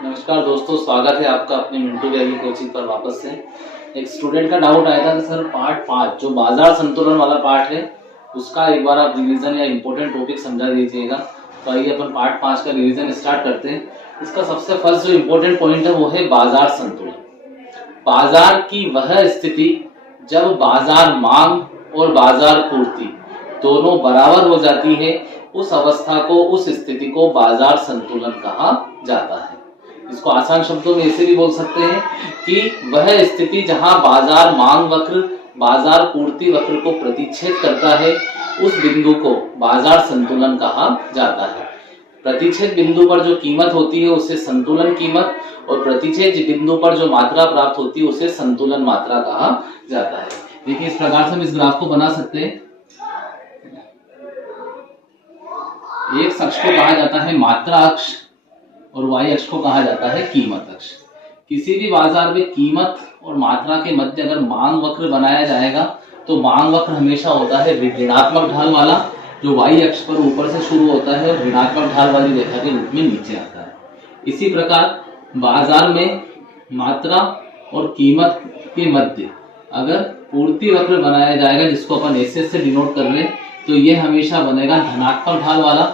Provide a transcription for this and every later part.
नमस्कार दोस्तों, स्वागत है आपका अपने मिंटू वैली कोचिंग पर वापस से। एक स्टूडेंट का डाउट आया था कि सर पार्ट 5 जो बाजार संतुलन वाला पार्ट है उसका एक बार आप रिवीजन या इम्पोर्टेंट टॉपिक समझा दीजिएगा। तो आइए अपन पार्ट 5 का रिवीजन स्टार्ट करते हैं। इसका सबसे फर्स्ट जो इम्पोर्टेंट पॉइंट है वो है बाजार संतुलन। बाजार की वह स्थिति जब बाजार मांग और बाजार पूर्ति दोनों बराबर हो जाती है, उस अवस्था को, उस स्थिति को बाजार संतुलन कहा जाता है। इसको आसान शब्दों में ऐसे भी बोल सकते हैं कि वह स्थिति जहां बाजार मांग वक्र बाजार पूर्ति वक्र को प्रतिच्छेद करता है, उस बिंदु को बाजार संतुलन कहा जाता है। प्रतिच्छेद बिंदु पर जो कीमत होती है उसे संतुलन कीमत, और प्रतिच्छेद बिंदु पर जो मात्रा प्राप्त होती है उसे संतुलन मात्रा कहा जाता है। देखिए, इस प्रकार से हम इस ग्राफ को बना सकते हैं। एक अक्ष को कहा जाता है मात्रा अक्ष और y अक्ष को कहा जाता है कीमत अक्ष। किसी भी बाजार में कीमत और मात्रा के मध्य अगर मांग वक्र बनाया जाएगा तो मांग वक्र हमेशा होता है ऋणात्मक ढाल वाला, जो y अक्ष पर ऊपर से शुरू होता है और ऋणात्मक ढाल वाली रेखा के रूप में नीचे आता है। इसी प्रकार बाजार में मात्रा और कीमत के मध्य अगर पूर्ति वक्र बनाया जाएगा, जिसको अपन एसएस से डिनोट कर रहे हैं, तो ये हमेशा बनेगा धनात्मक ढाल वाला,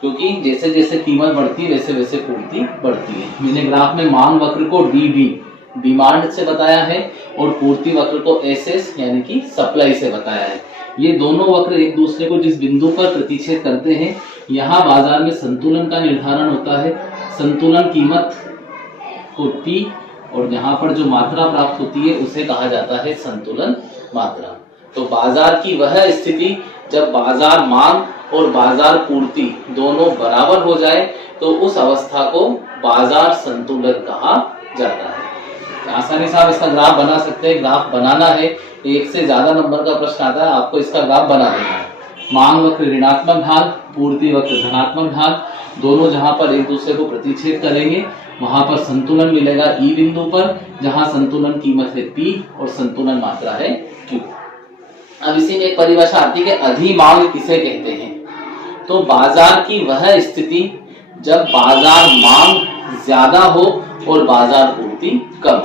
क्योंकि जैसे जैसे कीमत बढ़ती है वैसे वैसे पूर्ति बढ़ती है। मैंने ग्राफ में मांग वक्र को डीबी डिमांड से बताया है और पूर्ति वक्र को एसएस यानी कि सप्लाई से बताया है। ये दोनों वक्र एक दूसरे को जिस बिंदु पर प्रतिच्छेद करते हैं, यहाँ बाजार में संतुलन का निर्धारण होता है। संतुलन कीमत को P और यहाँ पर जो मात्रा प्राप्त होती है उसे कहा जाता है संतुलन मात्रा। तो बाजार की वह स्थिति जब बाजार मांग और बाजार पूर्ति दोनों बराबर हो जाए तो उस अवस्था को बाजार संतुलन कहा जाता है। आसानी से आप इसका ग्राफ बना सकते हैं। ग्राफ बनाना है, एक से ज्यादा नंबर का प्रश्न आता है, आपको इसका ग्राफ बना देना है। मांग वक्र ऋणात्मक ढाल, पूर्ति वक्र धनात्मक ढाल, दोनों जहां पर एक दूसरे को प्रतिच्छेद करेंगे वहां पर संतुलन मिलेगा ई बिंदु पर, जहां संतुलन कीमत है P और संतुलन मात्रा है Q। अब इसी में एक परिभाषा आती है कि अधिमांग किसे कहते हैं। तो बाजार की वह स्थिति जब बाजार मांग ज्यादा हो और बाजार पूर्ति कम।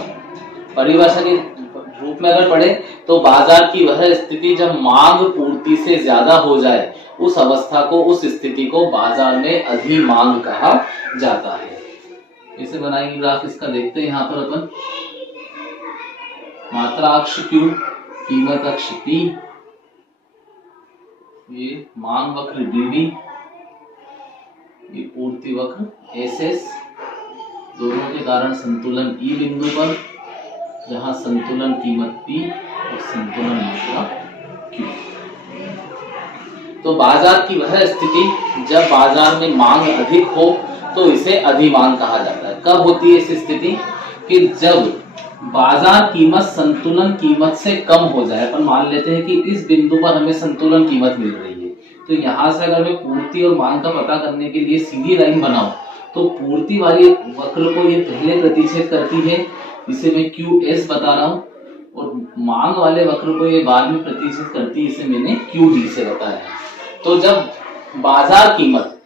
परिभाषा के रूप में अगर पढ़े तो बाजार की वह स्थिति जब मांग पूर्ति से ज्यादा हो जाए, उस अवस्था को, उस स्थिति को बाजार में अधिमांग कहा जाता है। इसे बनाएंगे ग्राफ, इसका देखते हैं। यहाँ पर अपन मात्रा अक्ष Q, कीमत अक्ष P, ये मांग वक्र DD, ये पूर्ति वक्र SS, दोनों के कारण संतुलन E बिंदु पर, जहां संतुलन कीमत P और संतुलन मात्रा Q। तो बाजार की वह स्थिति जब बाजार में मांग अधिक हो तो इसे अधिमांग कहा जाता है। कब होती है इस स्थिति कि जब बाजार कीमत संतुलन कीमत से कम हो जाए। अपन मान लेते हैं कि इस बिंदु पर हमें संतुलन कीमत मिल रही है, तो यहां से अगर मैं पूर्ति और मांग का पता करने के लिए सीधी लाइन बनाऊं तो पूर्ति वाली वक्र को ये पहले प्रतिच्छेद करती है, इसे मैं QS बता रहा हूं, और मांग वाले वक्र को ये बाद में प्रतिच्छेद करती है, इसे मैंने QD से बताया। तो जब बाजार कीमत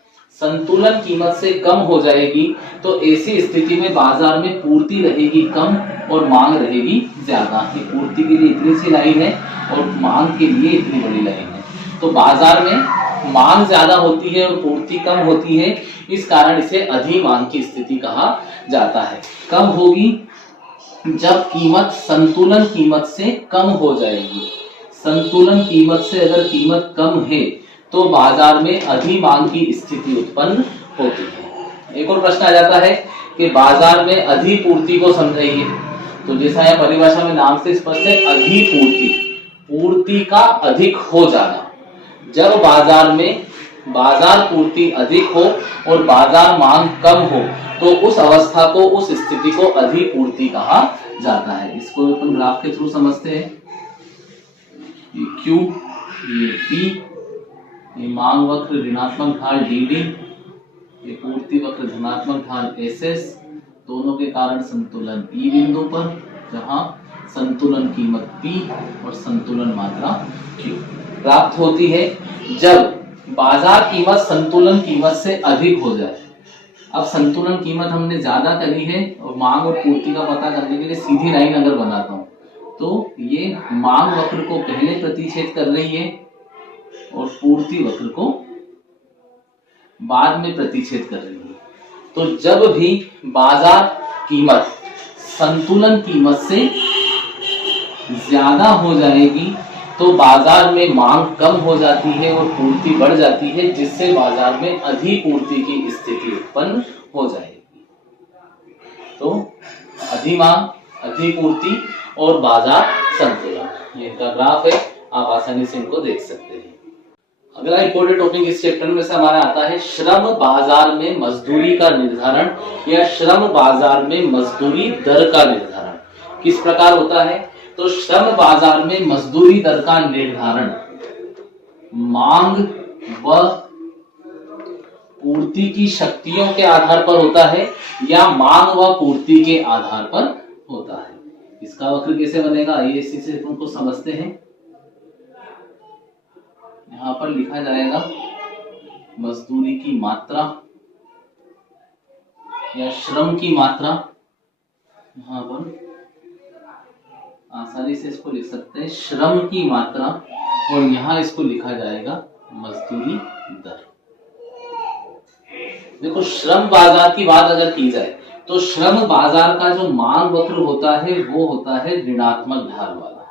संतुलन कीमत से कम हो जाएगी तो ऐसी स्थिति में बाजार में पूर्ति रहेगी कम और मांग रहेगी ज्यादा। पूर्ति के लिए इतनी सी लाइन है और मांग के लिए इतनी बड़ी लाइन है। तो बाजार में मांग ज्यादा होती है और पूर्ति कम होती है, इस कारण इसे अधिमांग की स्थिति कहा जाता है। कब होगी? जब कीमत संतुलन कीमत से कम हो जाएगी। संतुलन कीमत से अगर कीमत कम है तो बाजार में अधिमांग की स्थिति उत्पन्न होती है। एक और प्रश्न आ जाता है कि बाजार में अधिपूर्ति को समझाइए। तो जैसा यह परिभाषा में नाम से स्पष्ट है, अधिपूर्ति, पूर्ति का अधिक हो जाना। जब बाजार में बाजार पूर्ति अधिक हो और बाजार मांग कम हो तो उस अवस्था को, उस स्थिति को अधिपूर्ति कहा जाता है। इसको अपन ग्राफ के थ्रू समझते हैं। ये Q, ये P, ये मांग वक्र ऋणात्मक ढाल DD, ये पूर्ति वक्र धनात्मक ढाल SS, दोनों के कारण संतुलन E बिंदु पर, जहां संतुलन कीमत P और संतुलन मात्रा Q प्राप्त होती है जब बाजार कीमत संतुलन कीमत से अधिक हो जाए। अब संतुलन कीमत हमने ज्यादा करी है और मांग और पूर्ति का पता करने के लिए सीधी लाइन अगर बनाता हूं तो ये मांग वक्र को पहले प्रतिच्छेद कर रही है और पूर्ति वक्र को बाद में प्रतिच्छेद कर रही है। तो जब भी बाजार कीमत संतुलन कीमत से ज्यादा हो जाएगी तो बाजार में मांग कम हो जाती है और पूर्ति बढ़ जाती है, जिससे बाजार में अधिपूर्ति की स्थिति उत्पन्न हो जाएगी। तो अधिमांग, अधिपूर्ति और बाजार संतुलन, ये इनका ग्राफ है, आप आसानी से इनको देख सकते हैं। अगला इंपॉर्टेंट टॉपिक इस चैप्टर में से हमारा आता है श्रम बाजार में मजदूरी का निर्धारण या श्रम बाजार में मजदूरी दर का निर्धारण किस प्रकार होता है। तो श्रम बाजार में मजदूरी दर का निर्धारण मांग व पूर्ति की शक्तियों के आधार पर होता है या मांग व पूर्ति के आधार पर होता है। इसका वक्र कैसे बनेगा, आइए इसी से उनको समझते हैं। यहां पर लिखा जाएगा मजदूरी की मात्रा या श्रम की मात्रा, यहां पर आसानी से इसको लिख सकते हैं श्रम की मात्रा, और यहां इसको लिखा जाएगा मजदूरी दर। देखो श्रम बाजार की बात अगर की जाए तो श्रम बाजार का जो मांग वक्र होता है वो होता है ऋणात्मक ढाल वाला,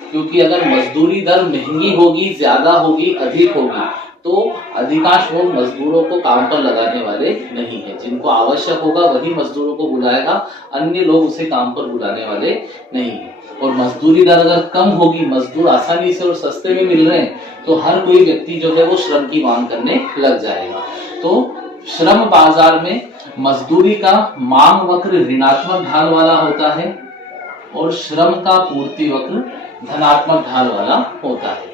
क्योंकि अगर मजदूरी दर महंगी होगी, ज्यादा होगी, अधिक होगी तो अधिकांश लोग मजदूरों को काम पर लगाने वाले नहीं है। जिनको आवश्यक होगा वही मजदूरों को बुलाएगा, अन्य लोग उसे काम पर बुलाने वाले नहीं है। और मजदूरी दर अगर कम होगी, मजदूर आसानी से और सस्ते में मिल रहे हैं, तो हर कोई व्यक्ति जो है वो श्रम की मांग करने लग जाएगा। तो श्रम बाजार में मजदूरी का मांग वक्र ऋणात्मक ढाल वाला होता है और श्रम का पूर्ति वक्र धनात्मक ढाल वाला होता है।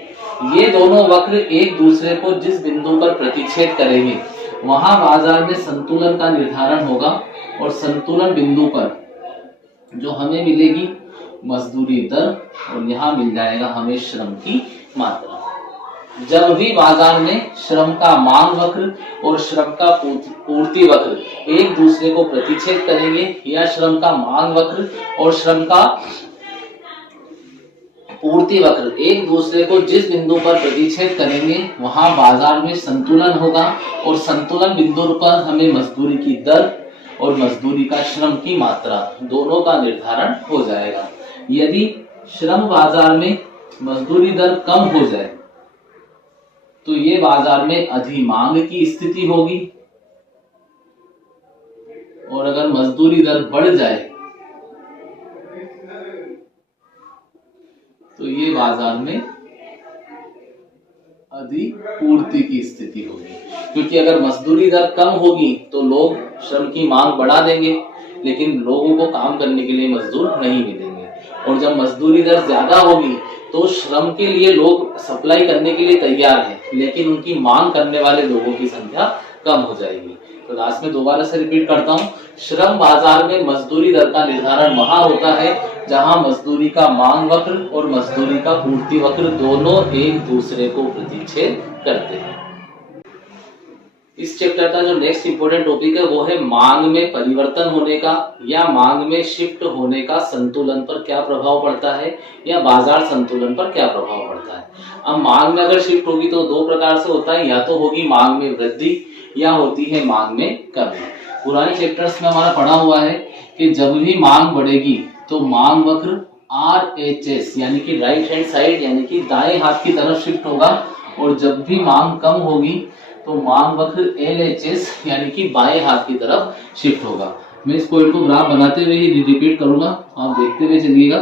ये दोनों वक्र एक दूसरे को जिस बिंदु पर प्रतिच्छेद करेंगे वहां बाजार में संतुलन का निर्धारण होगा, और संतुलन बिंदु पर जो हमें मिलेगी मजदूरी दर और यहाँ मिल जाएगा हमें श्रम की मात्रा। जब भी बाजार में श्रम का मांग वक्र और श्रम का पूर्ति वक्र एक दूसरे को प्रतिच्छेद करेंगे या श्रम का मांग वक्र और श्रम का पूर्ति वक्र एक दूसरे को जिस बिंदु पर प्रतिच्छेद करेंगे वहां बाजार में संतुलन होगा, और संतुलन बिंदु पर हमें मजदूरी की दर और मजदूरी का श्रम की मात्रा दोनों का निर्धारण हो जाएगा। यदि श्रम बाजार में मजदूरी दर कम हो जाए तो ये बाजार में अधिमांग की स्थिति होगी, और अगर मजदूरी दर बढ़ जाए तो ये बाजार में अधिपूर्ति की स्थिति होगी, क्योंकि अगर मजदूरी दर कम होगी तो लोग श्रम की मांग बढ़ा देंगे, लेकिन लोगों को काम करने के लिए मजदूर नहीं मिलेंगे। और जब मजदूरी दर ज्यादा होगी तो श्रम के लिए लोग सप्लाई करने के लिए तैयार हैं, लेकिन उनकी मांग करने वाले लोगों की संख्या कम हो जाएगी। तो लास्ट में दोबारा से रिपीट करता हूँ, श्रम बाजार में मजदूरी दर का निर्धारण वहां होता है जहां मजदूरी का मांग वक्र और मजदूरी का पूर्ति वक्र दोनों एक दूसरे को प्रतिच्छेद करते हैं। इस चैप्टर का जो नेक्स्ट इंपॉर्टेंट टॉपिक है वो है मांग में परिवर्तन होने का या मांग में शिफ्ट होने का संतुलन पर क्या प्रभाव पड़ता है या बाजार संतुलन पर क्या प्रभाव पड़ता है। अब मांग में अगर शिफ्ट होगी तो दो प्रकार से होता है, या तो होगी मांग में वृद्धि या होती है मांग में कमी। पुराने चैप्टर्स में हमारा पढ़ा हुआ है कि जब भी मांग बढ़ेगी तो मांग वक्र RHS यानी कि राइट हैंड साइड यानी कि दाएं हाथ की तरफ शिफ्ट होगा, और जब भी मांग कम होगी तो मांग वक्र LHS यानी कि बाएं हाथ की तरफ शिफ्ट होगा। मैं इस पॉइंट को ग्राफ बनाते हुए ही रिपीट करूंगा, आप देखते हुए चलिएगा।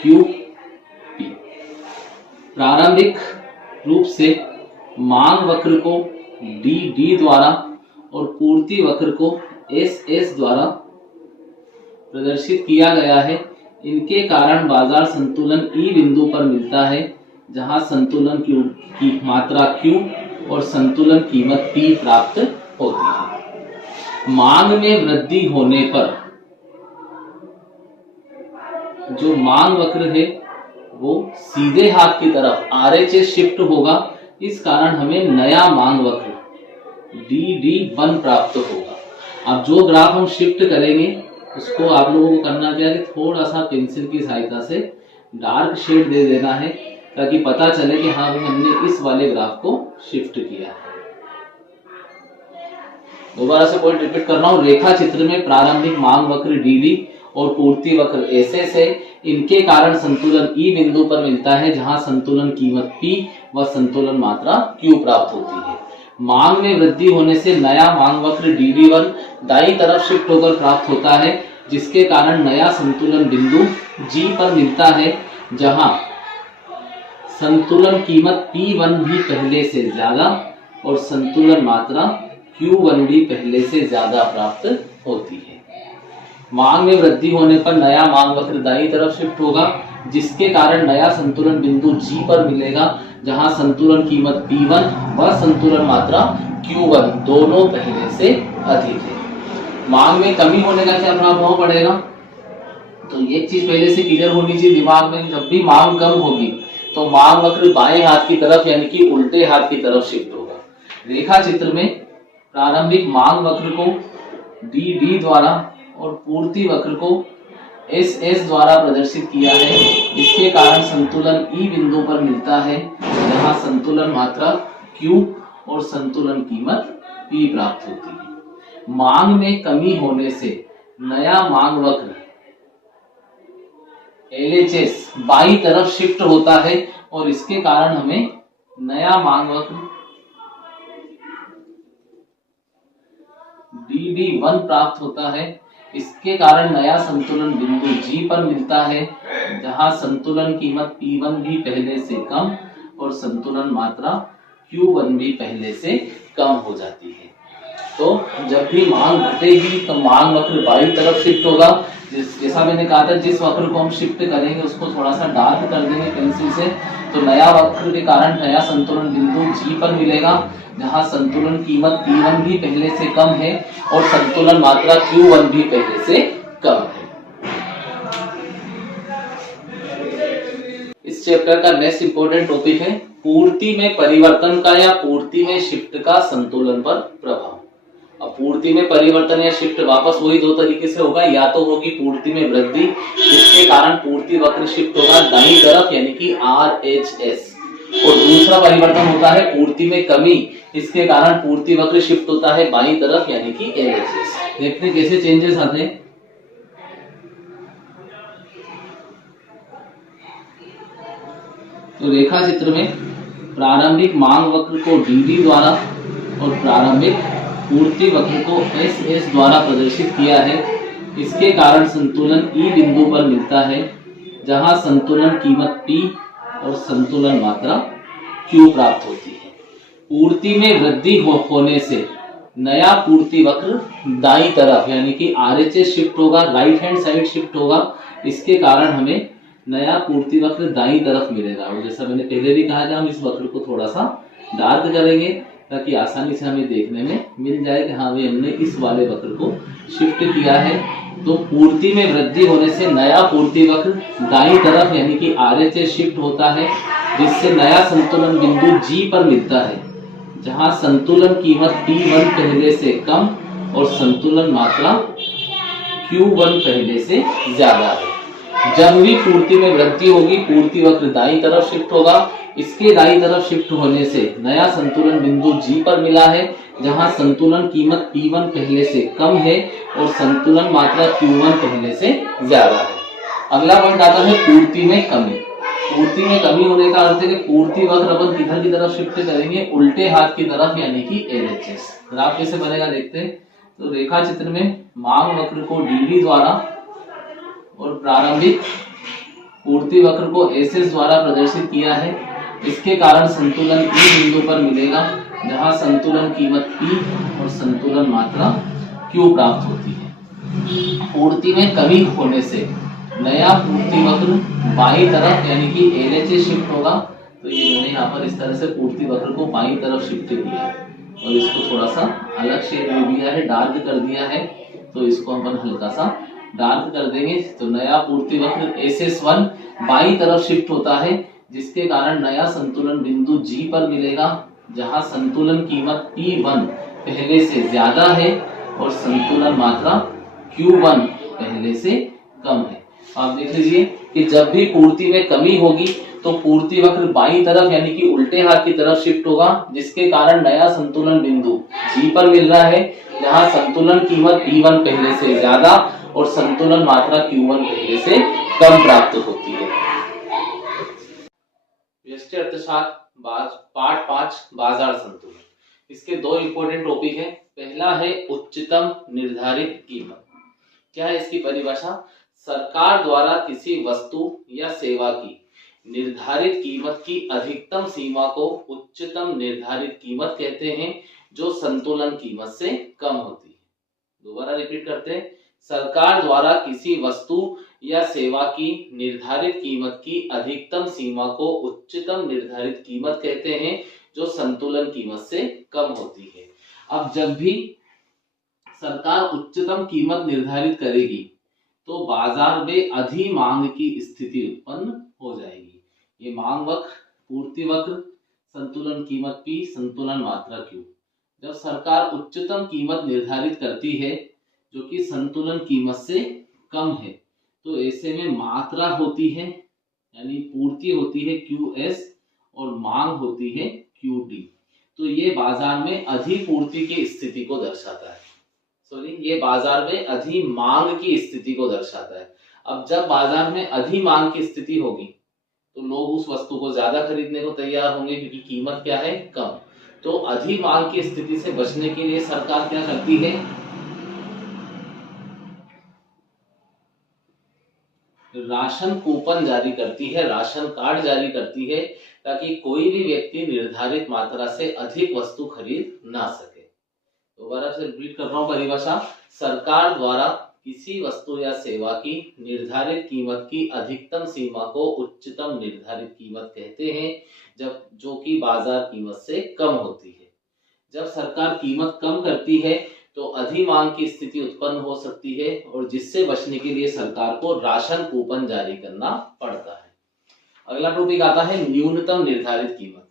QP प्रारंभिक रूप से मांग वक्र को DD द्वारा और पूर्ति वक्र को SS द्वारा प्रदर्शित किया गया है। इनके कारण बाजार संतुलन E बिंदु पर मिलता है, जहां संतुलन की मात्रा Q और संतुलन कीमत P प्राप्त होती है। मांग में वृद्धि होने पर जो मांग वक्र है वो सीधे हाथ की तरफ RHS शिफ्ट होगा, इस कारण हमें नया मांग वक्र DD1 प्राप्त होगा। अब जो ग्राफ हम शिफ्ट करेंगे उसको आप लोगों को करना क्या है कि थोड़ा सा पेंसिल की सहायता से डार्क शेड दे देना है ताकि पता चले कि हाँ भाई हमने इस वाले ग्राफ को शिफ्ट किया है। दोबारा से पॉइंट रिपीट कर रहा हूँ। रेखा चित्र में प्रारंभिक मांग वक्र DD और पूर्ति वक्र SS है। इनके कारण संतुलन E बिंदु पर मिलता है जहां संतुलन कीमत P व संतुलन मात्रा Q प्राप्त होती है। मांग में वृद्धि होने से नया मांग वक्र DD1 दाईं तरफ शिफ्ट होकर प्राप्त होता है जिसके कारण नया संतुलन बिंदु G पर मिलता है जहां संतुलन कीमत P1 भी पहले से ज्यादा और संतुलन मात्रा Q1 भी पहले से ज्यादा प्राप्त होती है। मांग में वृद्धि होने पर नया मांग वक्र दाईं तरफ शिफ्ट होगा जिसके कारण नया संतुलन बिंदु G पर मिलेगा जहां संतुलन कीमत P1 व संतुलन मात्रा Q1 दोनों पहले से अधिक है। मांग में कमी होने का क्या प्रभाव पड़ेगा, तो एक चीज पहले से क्लियर होनी चाहिए दिमाग में, जब भी मांग कम होगी तो मांग वक्र बाएं हाथ की तरफ यानी कि उल्टे हाथ की तरफ शिफ्ट होगा। रेखा चित्र में प्रारंभिक मांग वक्र को DD द्वारा और पूर्ति वक्र को SS द्वारा प्रदर्शित किया है। इसके कारण संतुलन E बिंदु पर मिलता है जहां संतुलन मात्रा Q और संतुलन कीमत P प्राप्त होती है। मांग में कमी होने से नया मांग वक्र LHS बाईं तरफ शिफ्ट होता है और इसके कारण हमें नया मांग वक्र DD1 प्राप्त होता है। इसके कारण नया संतुलन बिंदु G पर मिलता है जहां संतुलन कीमत P1 भी पहले से कम और संतुलन मात्रा Q1 भी पहले से कम हो जाती है। तो जब भी मांग घटेगी तो मांग वक्र बाईं तरफ शिफ्ट होगा। जैसा मैंने कहा था जिस वक्र को हम शिफ्ट करेंगे उसको थोड़ा सा डार्क कर देंगे पेंसिल से, तो नया वक्र के कारण नया संतुलन बिंदु G पर मिलेगा जहां संतुलन कीमत P1 भी पहले से कम है और संतुलन मात्रा Q1 भी पहले से कम है। इस चैप्टर का नेक्स्ट इंपॉर्टेंट टॉपिक है पूर्ति में परिवर्तन का या पूर्ति में शिफ्ट का संतुलन पर प्रभाव। अब पूर्ति में परिवर्तन या शिफ्ट वापस वही दो तरीके से होगा, या तो होगी पूर्ति में वृद्धि जिसके कारण पूर्ति वक्र शिफ्ट होगा दाईं तरफ यानी कि RHS, और दूसरा परिवर्तन होता है पूर्ति में कमी, इसके कारण पूर्ति वक्र शिफ्ट होता है बाईं तरफ यानी कि LHS। देखते हैं कैसे चेंजेस आते हैं। तो रेखा चित्र में प्रारंभिक मांग वक्र को DD द्वारा और प्रारंभिक पूर्ति वक्र को SS द्वारा प्रदर्शित किया है। इसके कारण संतुलन E बिंदु पर मिलता है जहां संतुलन कीमत P और संतुलन मात्रा Q प्राप्त होती है। पूर्ति में वृद्धि होने से नया पूर्ति वक्र दाईं तरफ यानी कि RHS शिफ्ट होगा, राइट हैंड साइड शिफ्ट होगा। इसके कारण हमें नया पूर्ति वक्र दाईं तरफ मिलेगा। और जैसा मैंने पहले भी कहा था हम इस वक्र को थोड़ा सा डार्क करेंगे ताकि आसानी से हमें देखने में मिल जाए कि हाँ भाई हमने इस वाले वक्र को शिफ्ट किया है। तो पूर्ति में वृद्धि होने से नया पूर्ति वक्र दाईं तरफ यानी कि RHS शिफ्ट होता है जिससे नया संतुलन बिंदु G पर मिलता है जहां संतुलन कीमत P1 पहले से कम और संतुलन मात्रा Q1 पहले से ज्यादा है। जब भी पूर्ति में वृद्धि होगी पूर्ति वक्र दाईं तरफ शिफ्ट होगा। इसके दाईं तरफ शिफ्ट होने से नया संतुलन बिंदु G पर मिला है जहां संतुलन कीमत P1 पहले से कम है और संतुलन मात्रा Q1 पहले से ज्यादा है। अगला पॉइंट आता है पूर्ति में कमी। पूर्ति में कमी होने का अर्थ है कि पूर्ति वक्र अपन किधर की तरफ शिफ्ट करेंगे, उल्टे हाथ की तरफ यानी कि LHS। ग्राफ कैसे बनेगा देखते हैं। तो रेखा चित्र में मांग वक्र को DD द्वारा और प्रारंभिक पूर्ति वक्र को SS द्वारा प्रदर्शित किया है। इसके कारण संतुलन E बिंदु पर मिलेगा जहां संतुलन कीमत P और संतुलन मात्रा Q प्राप्त होती है। पूर्ति में कमी होने से नया पूर्ति वक्र बाईं तरफ यानी कि LHS शिफ्ट होगा। तो ये मैंने यहाँ पर इस तरह से पूर्ति वक्र को बाईं तरफ शिफ्ट किया है और इसको थोड़ा सा अलग शेड में दिया है, डार्क कर दिया है। तो इसको अपन हल्का सा डार्क कर देंगे। तो नया पूर्ति वक्र SS1 बाईं तरफ शिफ्ट होता है जिसके कारण नया संतुलन बिंदु G पर मिलेगा जहां संतुलन कीमत P1 पहले से ज्यादा है और संतुलन मात्रा Q1 पहले से कम है। आप देख लीजिए कि जब भी पूर्ति में कमी होगी तो पूर्ति वक्र बाईं तरफ यानी कि उल्टे हाथ की तरफ शिफ्ट होगा, जिसके कारण नया संतुलन बिंदु G पर मिल रहा है, जहां संतुलन कीमत P1 पहले से ज्यादा और संतुलन मात्रा Q1 पहले से कम प्राप्त होती है। व्यष्टि अर्थशास्त्र पार्ट 5 बाजार संतुलन। इसके दो इंपॉर्टेंट टॉपिक है। पहला है उच्चतम निर्धारित कीमत। क्या है इसकी परिभाषा? सरकार द्वारा किसी वस्तु या सेवा की निर्धारित कीमत की अधिकतम सीमा को उच्चतम निर्धारित कीमत कहते हैं, जो संतुलन कीमत से कम होती है। दोबारा रिपीट करते हैं। सरकार द्वारा किसी वस्तु या सेवा की निर्धारित कीमत की अधिकतम सीमा को उच्चतम निर्धारित कीमत कहते हैं, जो संतुलन कीमत से कम होती है। अब जब भी सरकार उच्चतम कीमत निर्धारित करेगी तो बाजार में अधिमांग की स्थिति उत्पन्न हो जाएगी। ये मांग वक्र, पूर्ति वक्र, संतुलन कीमत P, संतुलन मात्रा Q। जब सरकार उच्चतम कीमत निर्धारित करती है जो कि संतुलन कीमत से कम है, तो ऐसे में मात्रा होती है यानी पूर्ति होती है QS और मांग होती है QD। तो ये बाजार में अधिपूर्ति की स्थिति को दर्शाता है। ये बाजार में अधिमांग की स्थिति को दर्शाता है। अब जब बाजार में अधिमांग की स्थिति होगी तो लोग उस वस्तु को ज्यादा खरीदने को तैयार होंगे, क्योंकि कीमत क्या है? कम। तो अधिमांग की स्थिति से बचने के लिए सरकार क्या करती है? राशन कूपन जारी करती है, राशन कार्ड जारी करती है, ताकि कोई भी व्यक्ति निर्धारित मात्रा से अधिक वस्तु खरीद ना सके। दोबारा से रिपीट कर रहा हूं परिभाषा। सरकार द्वारा किसी वस्तु या सेवा की निर्धारित कीमत की अधिकतम सीमा को उच्चतम निर्धारित कीमत कहते हैं, जब जो कि बाजार कीमत से कम होती है। जब सरकार कीमत कम करती है तो अधिमांग की स्थिति उत्पन्न हो सकती है, और जिससे बचने के लिए सरकार को राशन कूपन जारी करना पड़ता है। अगला टॉपिक आता है न्यूनतम निर्धारित कीमत।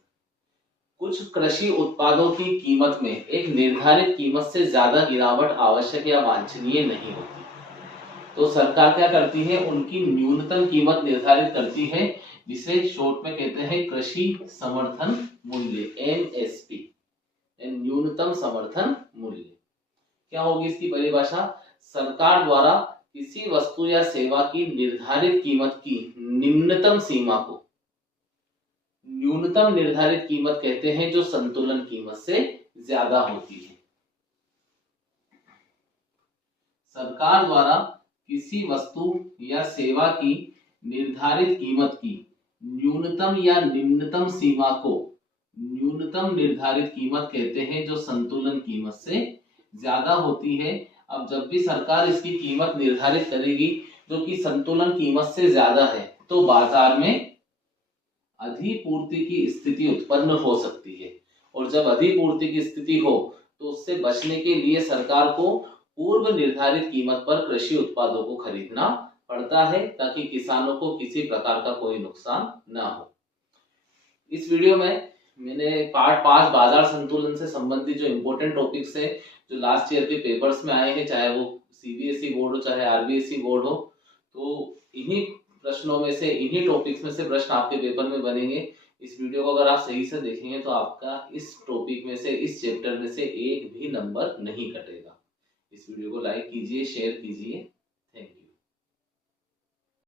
कुछ कृषि उत्पादों की कीमत में एक निर्धारित कीमत से ज्यादा गिरावट आवश्यक या वांछनीय नहीं होती, तो सरकार क्या करती है? उनकी न्यूनतम कीमत निर्धारित करती है, जिसे शॉर्ट में कहते हैं कृषि समर्थन मूल्य, MSP, न्यूनतम समर्थन मूल्य। क्या होगी इसकी परिभाषा? सरकार द्वारा किसी वस्तु या सेवा की निर्धारित कीमत की निम्नतम सीमा को न्यूनतम निर्धारित कीमत कहते हैं, जो संतुलन कीमत से ज्यादा होती है। सरकार द्वारा किसी वस्तु या सेवा की निर्धारित कीमत की न्यूनतम या निम्नतम सीमा को न्यूनतम निर्धारित कीमत कहते हैं, जो संतुलन कीमत से ज्यादा होती है। अब जब भी सरकार इसकी कीमत निर्धारित करेगी जो कि संतुलन कीमत से ज्यादा है, तो बाजार में अधिपूर्ति की स्थिति उत्पन्न हो सकती है, और जब अधिपूर्ति की स्थिति हो तो उससे बचने के लिए सरकार को पूर्व निर्धारित कीमत पर कृषि उत्पादों को खरीदना पड़ता है, ताकि किसानों को किसी प्रकार का कोई नुकसान ना हो। इस वीडियो में मैंने पार्ट 5 बाजार संतुलन से संबंधित जो इम्पोर्टेंट टॉपिक्स है, जो लास्ट ईयर के पेपर्स में आए हैं, चाहे वो CBSE बोर्ड हो चाहे RBSE बोर्ड हो, तो इन्हीं प्रश्नों में से, इन्हीं टॉपिक्स में से प्रश्न आपके पेपर में बनेंगे। इस वीडियो को अगर आप सही से देखेंगे तो आपका इस टॉपिक में से, इस चैप्टर में से एक भी नंबर नहीं कटेगा। इस वीडियो को लाइक कीजिए, शेयर कीजिए।